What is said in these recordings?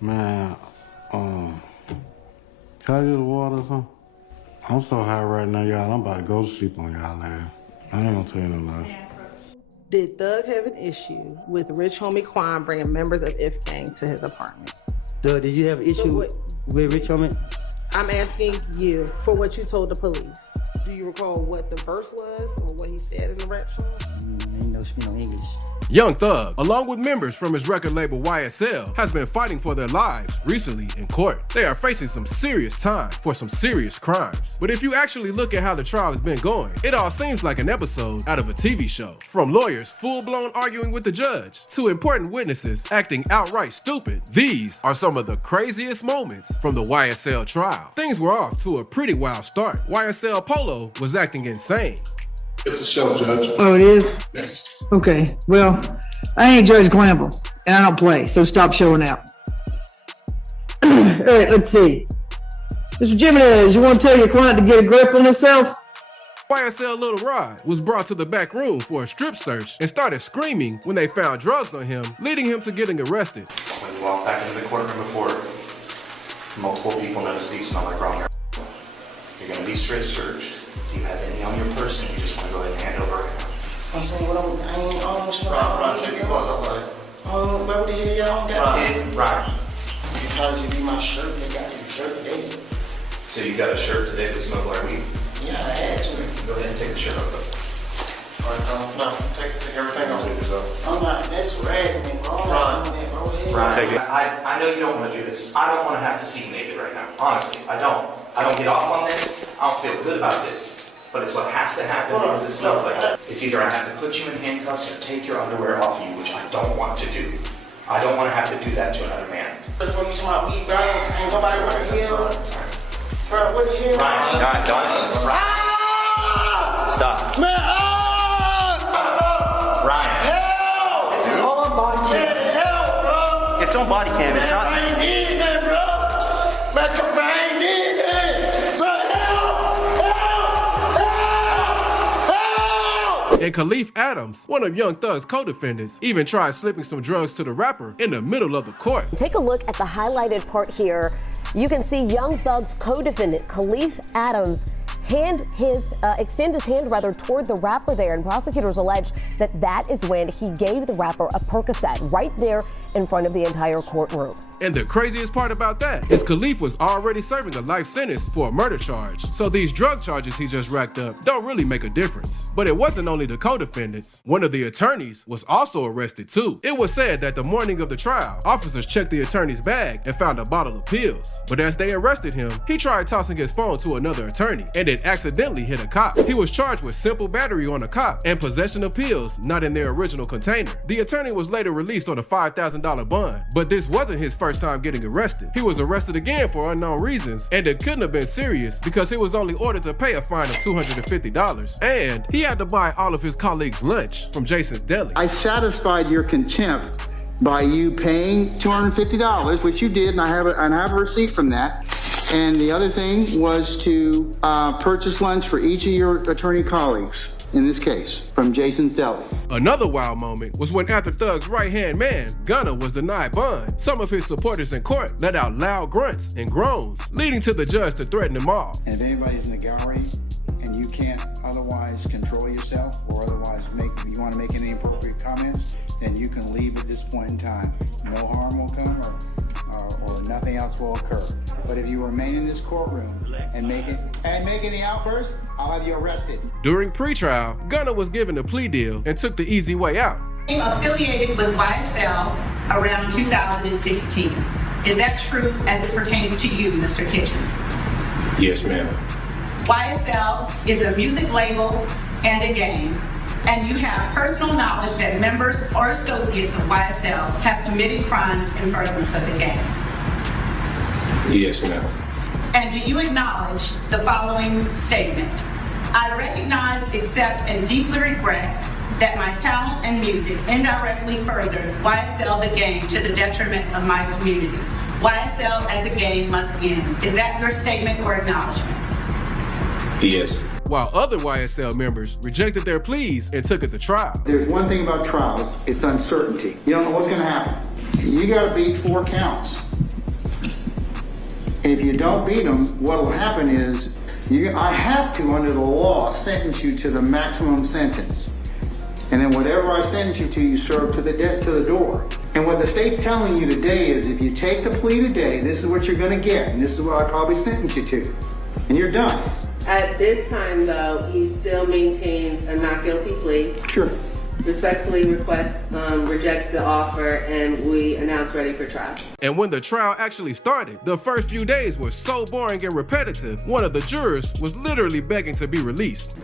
Man, can I get a water or something? I'm so high right now, y'all. I'm about to go to sleep on y'all ass. I ain't gonna tell you no lie. Did Thug have an issue with Rich Homie Quan bringing members of If Gang to his apartment? Thug, did you have an issue with Rich Homie? I'm asking you for what you told the police. Do you recall what the verse was or what he said in the rap song? Ain't no speak no English. Young Thug, along with members from his record label YSL, has been fighting for their lives recently in court. They are facing some serious time for some serious crimes. But if you actually look at how the trial has been going, it all seems like an episode out of a TV show. From lawyers full-blown arguing with the judge, to important witnesses acting outright stupid. These are some of the craziest moments from the YSL trial. Things were off to a pretty wild start. YSL Polo was acting insane. It's a show, Judge. Oh, it is? Yes. Okay, well, I ain't Judge Glamble, and I don't play, so stop showing out. All right, let's see. Mr. Jimenez, you want to tell your client to get a grip on himself? YSL Lil Rod was brought to the back room for a strip search and started screaming when they found drugs on him, leading him to getting arrested. When you walk back into the courtroom before multiple people notice these smell like wrong, you're going to be strip searched. Do you have any on your person? You just want to go ahead and hand it over right now. I'm saying, I ain't almost Ron, take your clothes off, buddy. Where the hell y'all got? Right. You probably be my shirt. They got your shirt today. So you got a shirt today that smells like weed? Yeah, I had to. Go ahead and take the shirt off. All right, no, take everything off. Take this off. I'm not, that's ragging, bro. Right. I know you don't want to do this. I don't want to have to see you naked right now. Honestly, I don't. I don't get off on this. I don't feel good about this. But it's what has to happen because it smells like it. It's either I have to put you in handcuffs or take your underwear off you, which I don't want to do. I don't want to have to do that to another man. Before you talk about weed, bro, ain't nobody what the hell? Bro, what the hell? Ryan, don't. Stop. Man, Ryan. help! This is all on body cam. Man, help, bro! It's on body cam. It's not. I ain't did that, bro! Man, I ain't did that! Bro, help! And Khalif Adams, one of Young Thug's co-defendants, even tried slipping some drugs to the rapper in the middle of the court. Take a look at the highlighted part here. You can see Young Thug's co-defendant, Khalif Adams, extend his hand toward the rapper there, and prosecutors allege that is when he gave the rapper a Percocet right there in front of the entire courtroom. And the craziest part about that is Khalif was already serving a life sentence for a murder charge. So these drug charges he just racked up don't really make a difference. But it wasn't only the co-defendants. One of the attorneys was also arrested too. It was said that the morning of the trial, officers checked the attorney's bag and found a bottle of pills. But as they arrested him, he tried tossing his phone to another attorney and it accidentally hit a cop. He was charged with simple battery on a cop and possession of pills not in their original container. The attorney was later released on a $5,000 bond, but this wasn't his first time getting arrested. He was arrested again for unknown reasons, and it couldn't have been serious because he was only ordered to pay a fine of $250, and he had to buy all of his colleagues lunch from Jason's Deli. I satisfied your contempt by you paying $250, which you did, and I have a receipt from that. And the other thing was to purchase lunch for each of your attorney colleagues, in this case, from Jason's Deli. Another wild moment was when after Thug's right-hand man, Gunna, was denied bond, some of his supporters in court let out loud grunts and groans, leading to the judge to threaten them all. And if anybody's in the gallery and you can't otherwise control yourself or otherwise if you want to make any appropriate comments, then you can leave at this point in time. No harm will come or nothing else will occur. But if you remain in this courtroom and make any outbursts, I'll have you arrested. During pre-trial, Gunna was given a plea deal and took the easy way out. I'm affiliated with YSL around 2016. Is that true as it pertains to you, Mr. Kitchens? Yes, ma'am. YSL is a music label and a gang, and you have personal knowledge that members or associates of YSL have committed crimes in furtherance of the gang. Yes, ma'am. And do you acknowledge the following statement? I recognize, accept, and deeply regret that my talent and music indirectly furthered YSL the gang to the detriment of my community. YSL as a gang must end. Is that your statement or acknowledgement? Yes. While other YSL members rejected their pleas and took it to trial. There's one thing about trials, it's uncertainty. You don't know what's going to happen. You got to beat 4 counts. And if you don't beat them, what will happen is I have to, under the law, sentence you to the maximum sentence. And then whatever I sentence you to, you serve to the door. And what the state's telling you today is if you take the plea today, this is what you're gonna get, and this is what I probably sentence you to. And you're done. At this time, though, he still maintains a not guilty plea. Sure. Respectfully rejects the offer, and we announce ready for trial. And when the trial actually started, the first few days were so boring and repetitive, one of the jurors was literally begging to be released.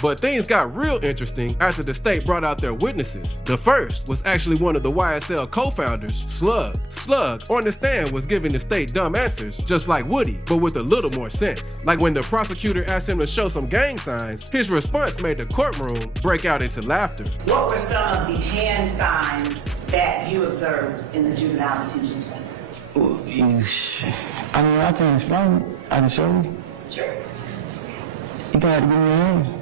But things got real interesting after the state brought out their witnesses. The first was actually one of the YSL co-founders, Slug. Slug, on the stand, was giving the state dumb answers, just like Woody, but with a little more sense. Like when the prosecutor asked him to show some gang signs, his response made the courtroom break out into laughter. What were some of the hand signs that you observed in the juvenile detention center? Well, I mean, I can explain it. I can show you. Sure. You gotta give me a hand.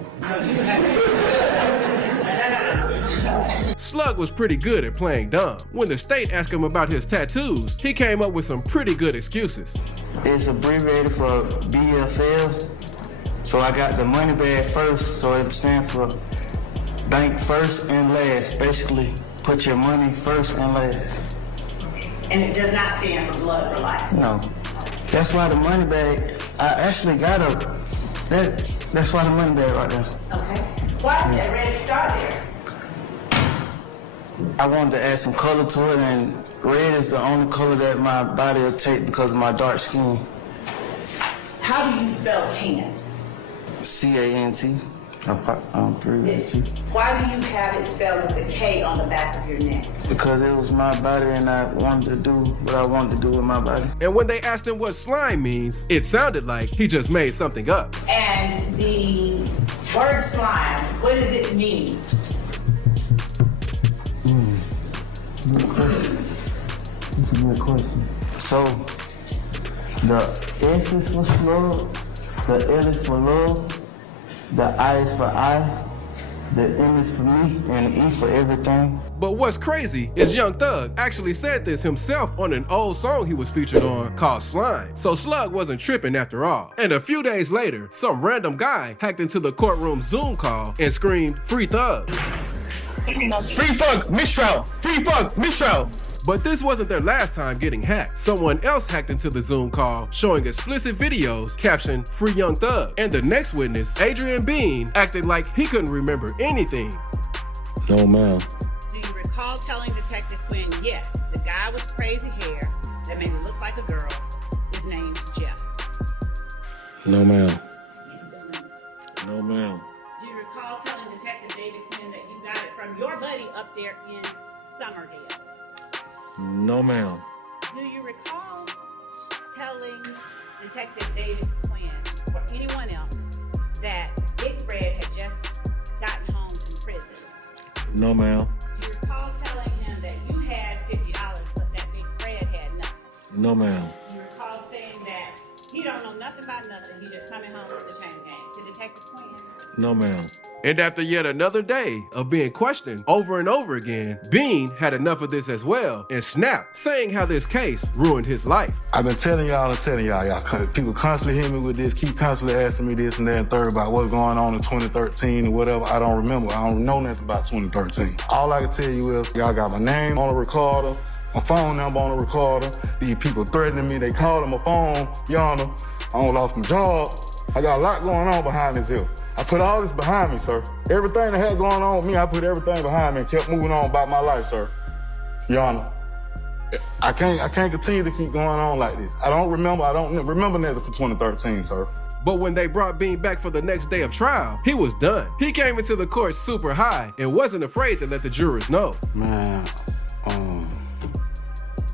Slug was pretty good at playing dumb. When the state asked him about his tattoos, he came up with some pretty good excuses. It's abbreviated for BFL. So I got the money bag first, so it stands for bank first and last. Basically, put your money first and last. And it does not stand for blood for life? No. That's why the money bag, I actually got that's why the money bag right there. Okay. Why is that red star there? I wanted to add some color to it, and red is the only color that my body will take because of my dark skin. How do you spell Cant? C-A-N-T. I'm 3-T. Why do you have it spelled with a K on the back of your neck? Because it was my body and I wanted to do what I wanted to do with my body. And when they asked him what slime means, it sounded like he just made something up. And the word slime, what does it mean? Good question. That's a good question. So, the S is for slug, the L is for love, the I is for I, the M is for me, and the E for everything. But what's crazy is Young Thug actually said this himself on an old song he was featured on called Slime. So Slug wasn't tripping after all. And a few days later, some random guy hacked into the courtroom Zoom call and screamed, "Free Thug." Free fuck, mistrial. Free fuck, mistrial. But this wasn't their last time getting hacked. Someone else hacked into the Zoom call, showing explicit videos captioned "Free Young Thug." And the next witness, Adrian Bean, acted like he couldn't remember anything. No, ma'am. Do you recall telling Detective Quinn, yes, the guy with crazy hair that made me look like a girl is named Jeff? No, ma'am. No, ma'am. Do you recall telling Detective David Quinn that you got it from your buddy up there in Summerdale? No, ma'am. Do you recall telling Detective David Quinn or anyone else that Big Fred had just gotten home from prison? No, ma'am. Do you recall telling him that you had $50 but that Big Fred had nothing? No, ma'am. Do you recall saying that he don't know nothing about nothing, he just coming home with the chain gang to Detective Quinn? No, ma'am. And after yet another day of being questioned over and over again, Bean had enough of this as well and snapped, saying how this case ruined his life. I've been telling y'all and telling y'all, people constantly hit me with this, keep constantly asking me this and that and third about what's going on in 2013 or whatever. I don't remember. I don't know nothing about 2013. All I can tell you is y'all got my name on a recorder, my phone number on a recorder. These people threatening me. They calling my phone, yonder. I done lost my job. I got a lot going on behind this hill. I put all this behind me, sir. Everything that had going on with me, I put everything behind me and kept moving on about my life, sir. Your Honor, I can't continue to keep going on like this. I don't remember nothing for 2013, sir. But when they brought Bean back for the next day of trial, he was done. He came into the court super high and wasn't afraid to let the jurors know. Man, can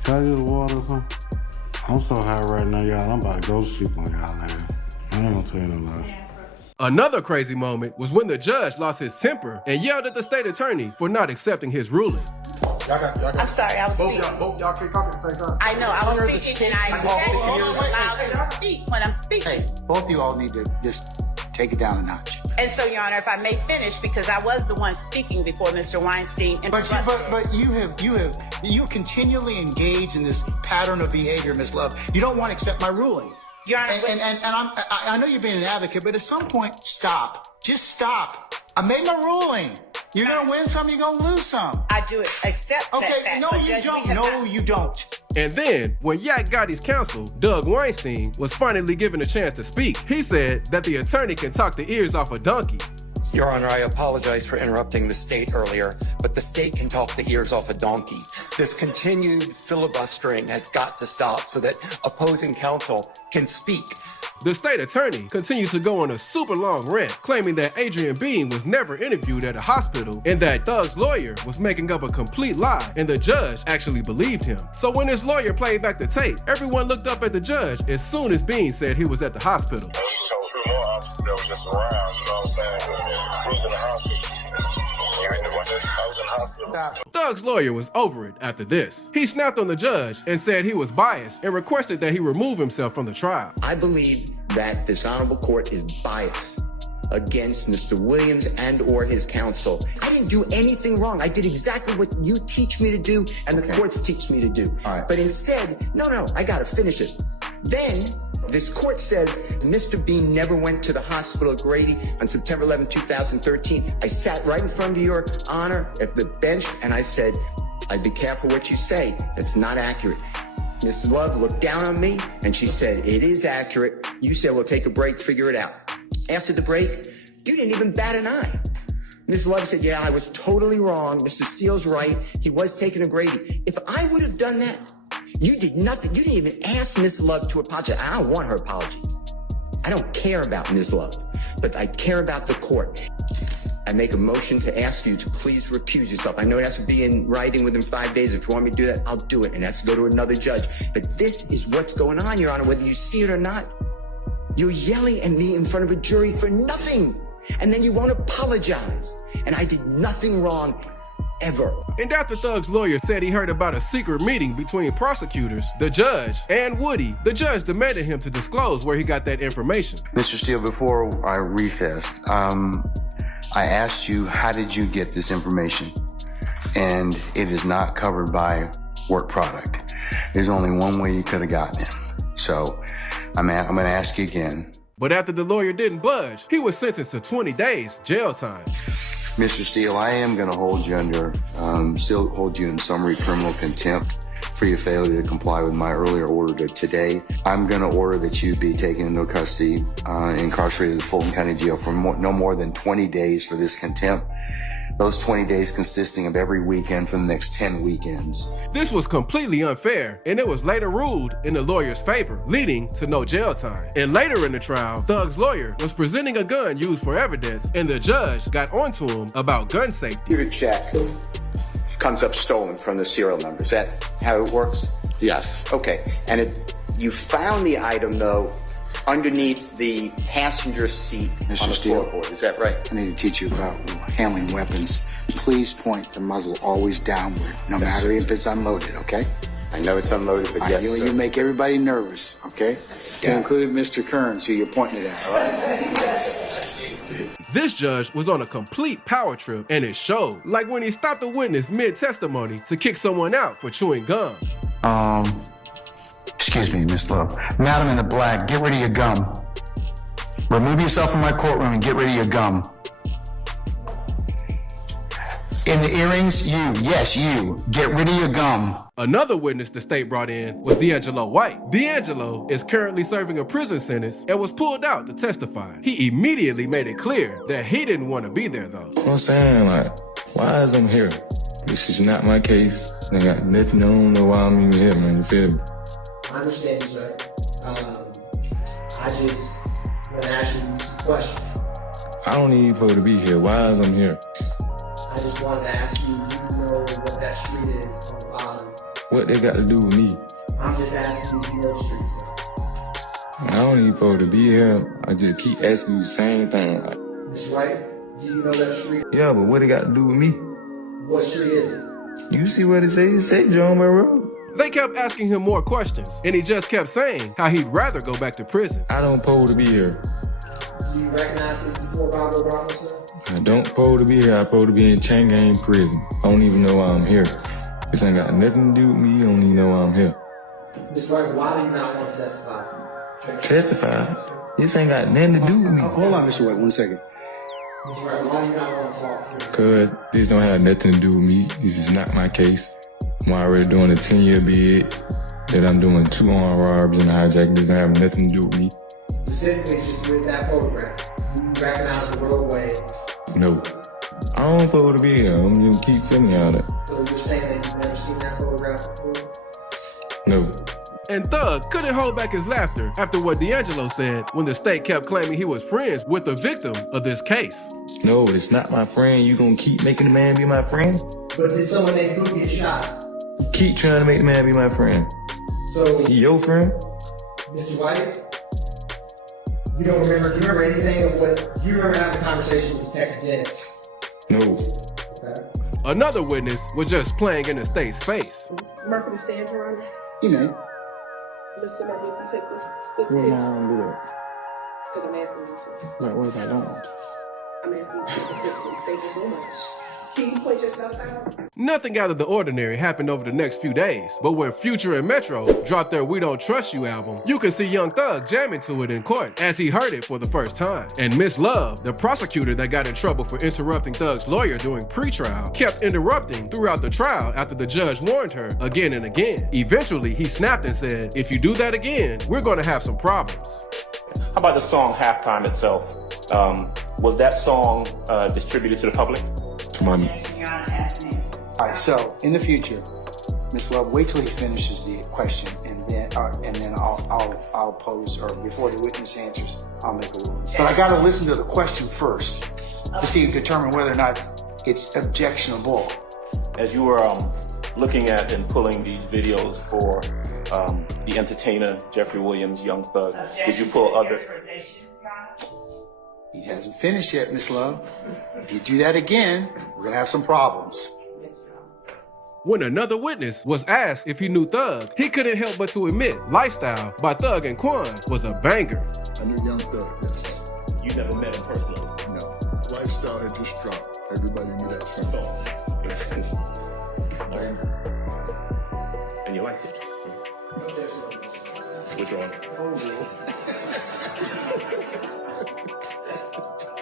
I get the water or something? I'm so high right now, y'all. I'm about to go to sleep on y'all, man. I ain't gonna tell you no lie. Another crazy moment was when the judge lost his temper and yelled at the state attorney for not accepting his ruling. I'm sorry, I was speaking. Both y'all can't talk at the same time. I know, I was speaking and I expect you allowed to speak when I'm speaking. Hey, both of you all need to just take take it down a notch. And so, Your Honor, if I may finish, because I was the one speaking before Mr. Weinstein. But you continually engage in this pattern of behavior, Ms. Love. You don't want to accept my ruling. Your Honor, I know you're being an advocate, but at some point, stop. Just stop. I made my ruling. You're going to win some, you're going to lose some. I do accept that fact. Okay, no, you don't. No, you don't. And then, when Yak Gotti's counsel, Doug Weinstein, was finally given a chance to speak, he said that the attorney can talk the ears off a donkey. Your Honor, I apologize for interrupting the state earlier, but the state can talk the ears off a donkey. This continued filibustering has got to stop so that opposing counsel can speak. The state attorney continued to go on a super long rant, claiming that Adrian Bean was never interviewed at a hospital and that Thug's lawyer was making up a complete lie, and the judge actually believed him. So when his lawyer played back the tape, everyone looked up at the judge as soon as Bean said he was at the hospital. More officers that was just around, you know what I'm saying? Who's in the hospital? I was in the hospital. Thug's lawyer was over it after this. He snapped on the judge and said he was biased and requested that he remove himself from the trial. I believe that this honorable court is biased against Mr. Williams and or his counsel. I didn't do anything wrong. I did exactly what you teach me to do and the courts teach me to do. But instead, no, I gotta finish this. Then, this court says Mr. Bean never went to the hospital at Grady on September 11, 2013. I sat right in front of your honor at the bench and I said, I'd be careful what you say. It's not accurate. Ms. Love looked down on me and she said, it is accurate. You said, we'll take a break, figure it out. After the break, you didn't even bat an eye. Ms. Love said, yeah, I was totally wrong. Mr. Steele's right. He was taking a Grady. If I would have done that, you did nothing. You didn't even ask Ms. Love to apologize. I don't want her apology. I don't care about Ms. Love, but I care about the court. I make a motion to ask you to please recuse yourself. I know it has to be in writing within 5 days. If you want me to do that, I'll do it. And that's to go to another judge. But this is what's going on, Your Honor, whether you see it or not. You're yelling at me in front of a jury for nothing. And then you won't apologize. And I did nothing wrong ever. And after Thug's lawyer said he heard about a secret meeting between prosecutors, the judge, and Woody, the judge demanded him to disclose where he got that information. Mr. Steele, before I recessed, I asked you, how did you get this information? And it is not covered by work product. There's only one way you could have gotten it. So I'm going to ask you again. But after the lawyer didn't budge, he was sentenced to 20 days jail time. Mr. Steele, I am going to hold you still hold you in summary criminal contempt for your failure to comply with my earlier order today. I'm going to order that you be taken into custody, incarcerated at Fulton County Jail for no more than 20 days for this contempt. Those 20 days consisting of every weekend for the next 10 weekends. This was completely unfair, and it was later ruled in the lawyer's favor, leading to no jail time. And later in the trial, Thug's lawyer was presenting a gun used for evidence, and the judge got onto him about gun safety. Your check comes up stolen from the serial number. Is that how it works? Yes. Okay. And you found the item, though, underneath the passenger seat on the floorboard. Is that right? I need to teach you about handling weapons. Please point the muzzle always downward, no matter if it's unloaded, okay? I know it's unloaded, but yes, sir. You make everybody nervous, okay? To include Mr. Kearns, who you're pointing it at, all right? This judge was on a complete power trip, and it showed. Like when he stopped a witness mid-testimony to kick someone out for chewing gum. Excuse me, Miss Love. Madam in the black, get rid of your gum. Remove yourself from my courtroom and get rid of your gum. In the earrings, you, get rid of your gum. Another witness the state brought in was D'Angelo White. D'Angelo is currently serving a prison sentence and was pulled out to testify. He immediately made it clear that he didn't want to be there, though. You know what I'm saying? Like, why is I'm here? This is not my case. I got nothing to know why I'm even here, man. You feel me? I understand you, sir. I just want to ask you some questions. I don't need people to be here. Why is I'm here? I just wanted to ask you, do you know what that street is on the bottom? What they got to do with me? I'm just asking you, do you know the street, sir? I don't need people to be here. I just keep asking you the same thing. Like, Mr. White, do you know that street? yeah, but what they got to do with me? What street is it? You see what it say? It say John Boy Road. They kept asking him more questions, and he just kept saying how he'd rather go back to prison. I don't pose to be here. Do you recognize this before Bobo Bravo, sir? I don't supposed to be here. I'm supposed to be in Chang'an prison. I don't even know why I'm here. This ain't got nothing to do with me. I don't even know why I'm here. Mr. White, why do you not want to testify? Testify? This ain't got nothing to do with me. Hold on, Mr. White, 1 second. Mr. White, why do you not want to talk? Cause this don't have nothing to do with me. This is not my case. I'm already doing a 10-year bid. That I'm doing 2 armed robberies and a hijack. This don't have nothing to do with me. Specifically, just with that photograph, you recognize the roadway. No. I don't supposed to be here. I'm gonna keep telling y'all that. So you're saying that you've never seen that photograph before? No. And Thug couldn't hold back his laughter after what D'Angelo said when the state kept claiming he was friends with the victim of this case. No, it's not my friend. You gonna keep making the man be my friend? But did someone named Who get shot? Keep trying to make the man be my friend. So, he your friend? Mr. White, you don't remember, do you remember anything of what, do you remember having a conversation with Detective Dennis? No. Okay. Another witness was just playing in the state's face. Murphy, stand around. You may. Mr. Murphy, if you take this stick, Why please. am I gonna do that? Because I'm asking you to. Like, what if I don't? I'm asking you to take the stick, please. Thank you so much. Can you play yourself out? Nothing out of the ordinary happened over the next few days, but when Future and Metro dropped their We Don't Trust You album, you can see Young Thug jamming to it in court as he heard it for the first time. And Miss Love, the prosecutor that got in trouble for interrupting Thug's lawyer during pre-trial, kept interrupting throughout the trial after the judge warned her again and again. Eventually, he snapped and said, "If you do that again, we're gonna have some problems." How about the song Halftime itself? Was that song distributed to the public? To my... All right, so in the future, Ms. Love, wait till he finishes the question, and then I'll pose, or before the witness answers, I'll make a ruling. But I got to listen to the question first to see determine whether or not it's objectionable. As you were looking at and pulling these videos for the entertainer Jeffrey Williams, Young Thug, did you pull other? He hasn't finished yet, Ms. Love. If you do that again, we're gonna have some problems. When another witness was asked if he knew Thug, he couldn't help but to admit Lifestyle by Thug and Quan was a banger. I knew Young Thug, yes. You never met him personally? No. Lifestyle had just dropped. Everybody knew that song. Banger. And you liked it? Which one?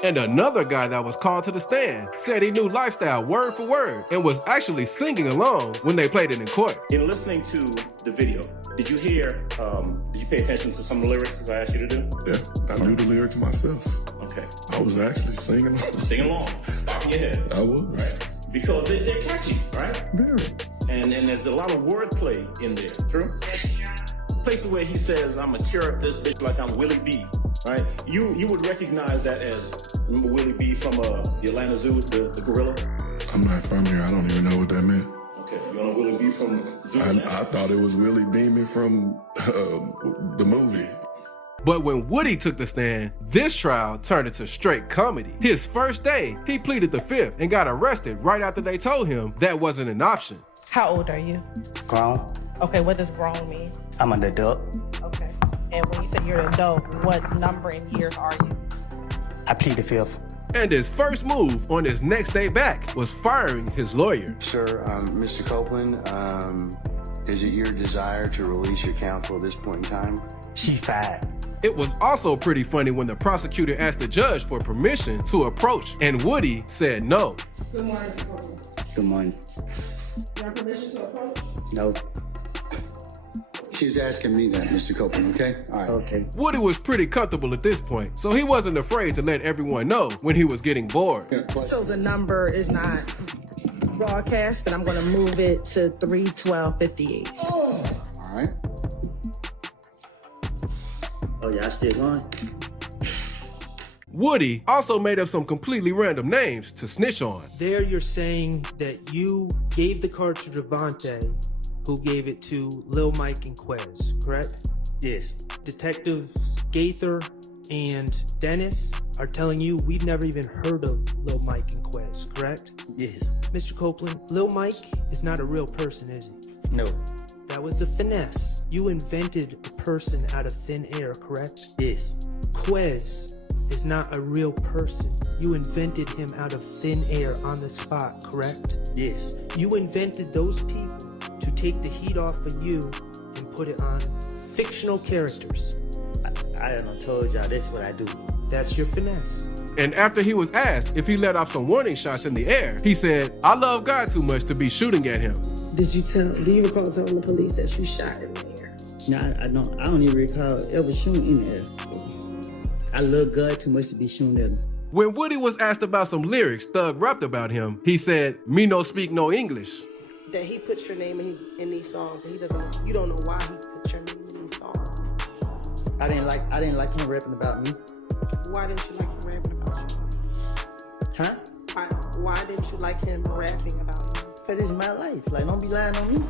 And another guy that was called to the stand said he knew Lifestyle word for word and was actually singing along when they played it in court. In listening to the video, did you hear, did you pay attention to some of the lyrics as I asked you to do? Yeah, I knew the lyrics myself. Okay. I was actually singing along. Sing along, bopping your head. I was. Right? Because they're catchy, right? Very. And there's a lot of wordplay in there, true? Places where he says, "I'm gonna tear up this bitch like I'm Willie B." Right? You would recognize that as, remember Willie B from the Atlanta Zoo, the gorilla? I'm not from here. I don't even know what that meant. Okay, you know Willie B from Zoo? I thought it was Willie Beeman from the movie. But when Woody took the stand, this trial turned into straight comedy. His first day, he pleaded the fifth and got arrested right after they told him that wasn't an option. How old are you? Grown. Okay, what does grown mean? I'm an adult. Okay. And when you say you're an adult, what number in years are you? I plead the fifth. And his first move on his next day back was firing his lawyer. Sir, Mr. Copeland, is it your desire to release your counsel at this point in time? She fired. It was also pretty funny when the prosecutor asked the judge for permission to approach, and Woody said no. Good morning, Mr. Copeland. Good morning. You have permission to approach? No. She was asking me that, Mr. Copeland, okay? All right. Okay. Woody was pretty comfortable at this point, so he wasn't afraid to let everyone know when he was getting bored. So the number is not broadcast, and I'm going to move it to 31258. All right. Oh, yeah, I still going? Woody also made up some completely random names to snitch on. There you're saying that you gave the card to Javante, who gave it to Lil Mike and Quez, correct? Yes. Detectives Gaither and Dennis are telling you we've never even heard of Lil Mike and Quez, correct? Yes. Mr. Copeland, Lil Mike is not a real person, is he? No. That was the finesse. You invented a person out of thin air, correct? Yes. Quez is not a real person. You invented him out of thin air on the spot, correct? Yes. You invented those people to take the heat off of you and put it on fictional characters. I done told y'all that's what I do. That's your finesse. And after he was asked if he let off some warning shots in the air, he said, "I love God too much to be shooting at him." Do you recall telling the police that you shot in the air? No, I don't even recall ever shooting in the air. I love God too much to be shooting at him. When Woody was asked about some lyrics Thug rapped about him, he said, "Me no speak no English." That he puts your name in these songs, and you don't know why he puts your name in these songs. I didn't like him rapping about me. Why didn't you like him rapping about you? Huh? Why didn't you like him rapping about you? Cause it's my life. Like, don't be lying on me.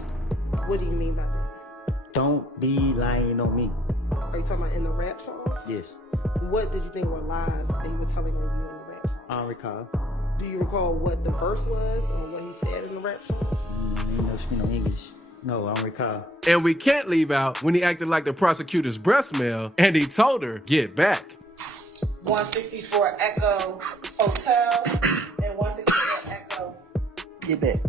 What do you mean by that? Don't be lying on me. Are you talking about in the rap songs? Yes. What did you think were lies that he was telling on you in the rap song? I don't recall. Do you recall what the verse was or what he said in the rap song? You know, speak no English. No, I don't recall. And we can't leave out when he acted like the prosecutor's breath smell and he told her, "Get back." 164 Echo Hotel and 164 Echo. Get back.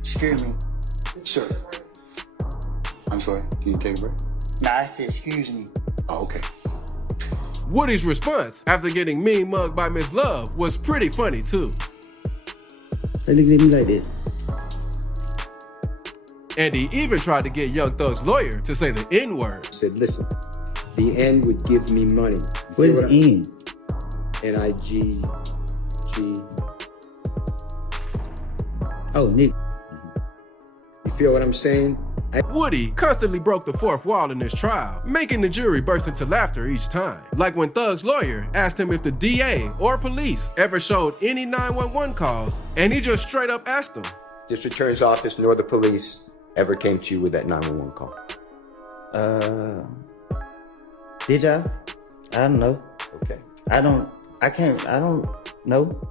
Excuse me. Sure. I'm sorry. Can you take a break? Nah, I said excuse me. Oh, okay. Woody's response after getting mean mugged by Miss Love was pretty funny too. They look at me like that. And he even tried to get Young Thug's lawyer to say the N-word. Said, listen, the N would give me money. What is N? N-I-G-G. Oh, nigga. You feel what I'm saying? Woody constantly broke the fourth wall in this trial, making the jury burst into laughter each time. Like when Thug's lawyer asked him if the DA or police ever showed any 911 calls, and he just straight up asked them. District Attorney's Office nor the police ever came to you with that 911 call. Did y'all? I don't know. Okay. I don't know.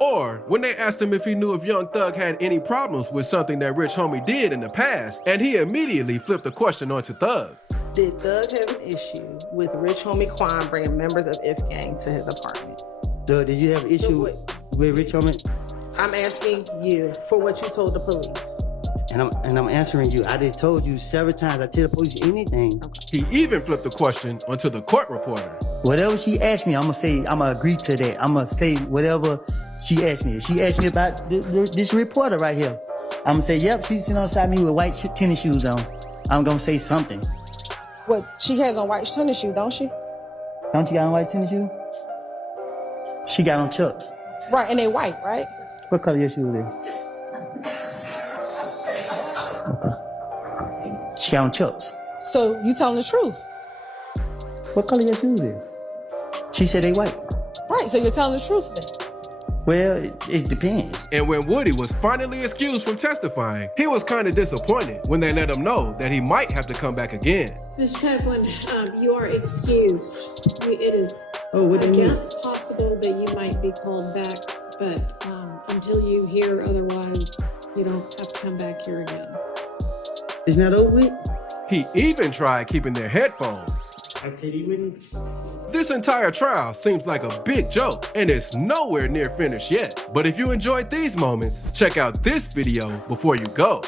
Or when they asked him if he knew if Young Thug had any problems with something that Rich Homie did in the past, and he immediately flipped the question onto Thug. Did Thug have an issue with Rich Homie Quan bringing members of If Gang to his apartment? Thug, did you have an issue with Rich Homie? I'm asking you for what you told the police. And I'm answering you. I just told you several times. I tell the police anything. He even flipped the question onto the court reporter. Whatever she asked me, I'm gonna agree to that. I'm gonna say whatever she asked me. If she asked me about this reporter right here, I'm gonna say, yep, she's sitting outside me with white tennis shoes on. I'm gonna say something. What, she has on white tennis shoes, don't she? Don't you got on white tennis shoes? She got on Chucks. Right, and they white, right? What color your shoes is? Okay. She got on Chucks. So you telling the truth? What color your shoes is? She said they white. Right, so you're telling the truth then. Well, it depends. And when Woody was finally excused from testifying, he was kind of disappointed when they let him know that he might have to come back again. Mr. Copeland, you are excused. It is, what do you mean? possible that you might be called back, but until you hear otherwise, you don't have to come back here again. It's not over with? He even tried keeping their headphones. I tell you, wouldn't. This entire trial seems like a big joke, and it's nowhere near finished yet. But if you enjoyed these moments, check out this video before you go.